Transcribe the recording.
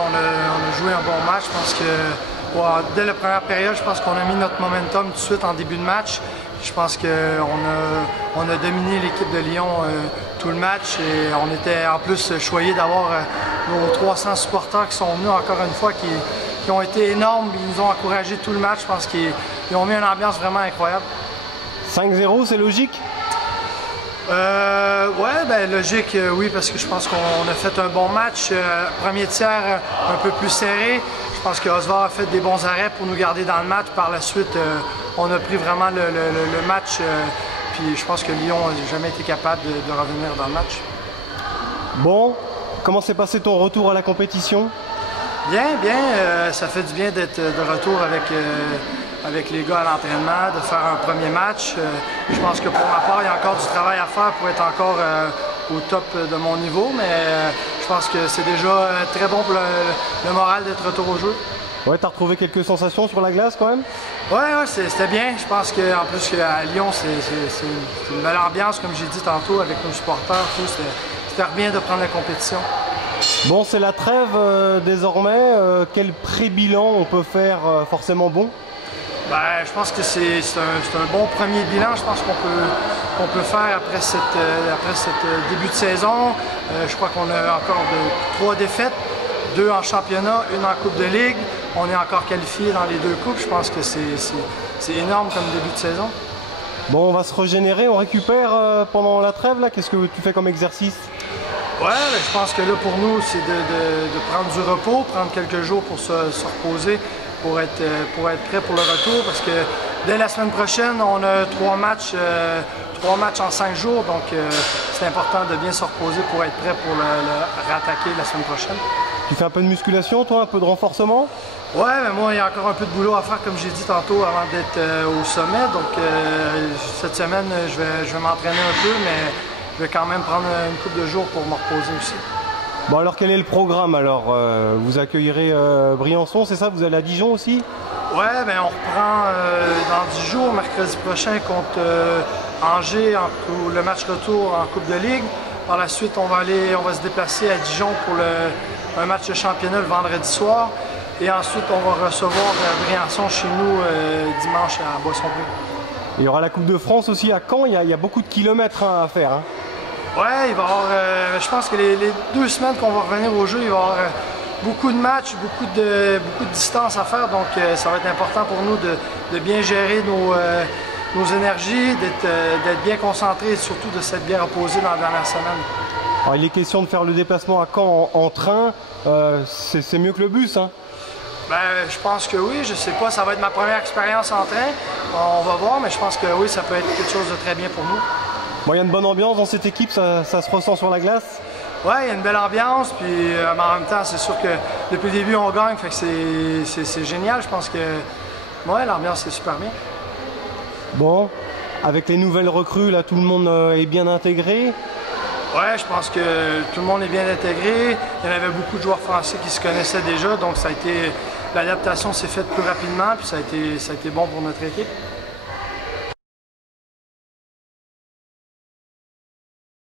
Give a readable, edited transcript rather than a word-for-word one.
on a joué un bon match. Je pense que dès la première période, je pense qu'on a mis notre momentum tout de suite en début de match. Je pense qu'on a dominé l'équipe de Lyon tout le match et on était en plus choyés d'avoir nos 300 supporters qui sont venus encore une fois, qui ont été énormes. Ils nous ont encouragé tout le match. Je pense qu'ils ont mis une ambiance vraiment incroyable. 5-0, c'est logique? Ouais, ben logique, oui, parce que je pense qu'on a fait un bon match. Premier tiers un peu plus serré. Je pense que Osvar a fait des bons arrêts pour nous garder dans le match. Par la suite, on a pris vraiment le match. Puis je pense que Lyon n'a jamais été capable de revenir dans le match. Bon, comment s'est passé ton retour à la compétition? Bien, bien. Ça fait du bien d'être de retour avec les gars à l'entraînement, de faire un premier match. Je pense que pour ma part, il y a encore du travail à faire pour être encore au top de mon niveau, mais je pense que c'est déjà très bon pour le moral d'être retour au jeu. Ouais, t'as retrouvé quelques sensations sur la glace quand même? Ouais, c'était bien. Je pense qu'en plus à Lyon, c'est une belle ambiance, comme j'ai dit tantôt, avec nos supporters. C'était bien de prendre la compétition. Bon, c'est la trêve désormais. Quel pré-bilan on peut faire forcément bon? Ben, je pense que c'est un bon premier bilan. Je pense qu'on peut faire après cette début de saison. Je crois qu'on a encore 3 défaites, 2 en championnat, 1 en Coupe de Ligue. On est encore qualifié dans les 2 coupes. Je pense que c'est énorme comme début de saison. Bon, on va se régénérer, on récupère pendant la trêve là. Qu'est-ce que tu fais comme exercice? Ouais, je pense que là pour nous, c'est de prendre du repos, prendre quelques jours pour se reposer. Pour être prêt pour le retour, parce que dès la semaine prochaine, on a 3 matchs en 5 jours, donc c'est important de bien se reposer pour être prêt pour le rattaquer la semaine prochaine. Tu fais un peu de musculation, toi, un peu de renforcement? Ouais, mais moi, il y a encore un peu de boulot à faire, comme j'ai dit tantôt, avant d'être au sommet, donc cette semaine, je vais m'entraîner un peu, mais je vais quand même prendre une couple de jours pour me reposer aussi. Bon, alors quel est le programme alors? Vous accueillerez Briançon, c'est ça? Vous allez à Dijon aussi? Ouais, ben on reprend dans 10 jours, mercredi prochain, contre Angers, le match retour en Coupe de Ligue. Par la suite, on va se déplacer à Dijon pour un match de championnat le vendredi soir. Et ensuite, on va recevoir Briançon chez nous dimanche à Boissonville. Il y aura la Coupe de France aussi à Caen, il y a beaucoup de kilomètres à faire. Hein. Ouais, il va y avoir, je pense que les 2 semaines qu'on va revenir au jeu, il va y avoir beaucoup de matchs, beaucoup de distance à faire, donc ça va être important pour nous de bien gérer nos énergies, d'être bien concentrés et surtout de s'être bien reposé dans la dernière semaine. Alors, il est question de faire le déplacement à Caen en train, c'est mieux que le bus, hein? Ben, je pense que oui, je sais pas, ça va être ma première expérience en train, on va voir, mais je pense que oui, ça peut être quelque chose de très bien pour nous. Bon, il y a une bonne ambiance dans cette équipe, ça se ressent sur la glace? Oui, il y a une belle ambiance, puis en même temps, c'est sûr que depuis le début, on gagne, fait que c'est génial. Je pense que ouais, l'ambiance est super bien. Bon, avec les nouvelles recrues, là, tout le monde est bien intégré? Ouais, je pense que tout le monde est bien intégré. Il y en avait beaucoup de joueurs français qui se connaissaient déjà, donc l'adaptation s'est faite plus rapidement, puis ça a été bon pour notre équipe.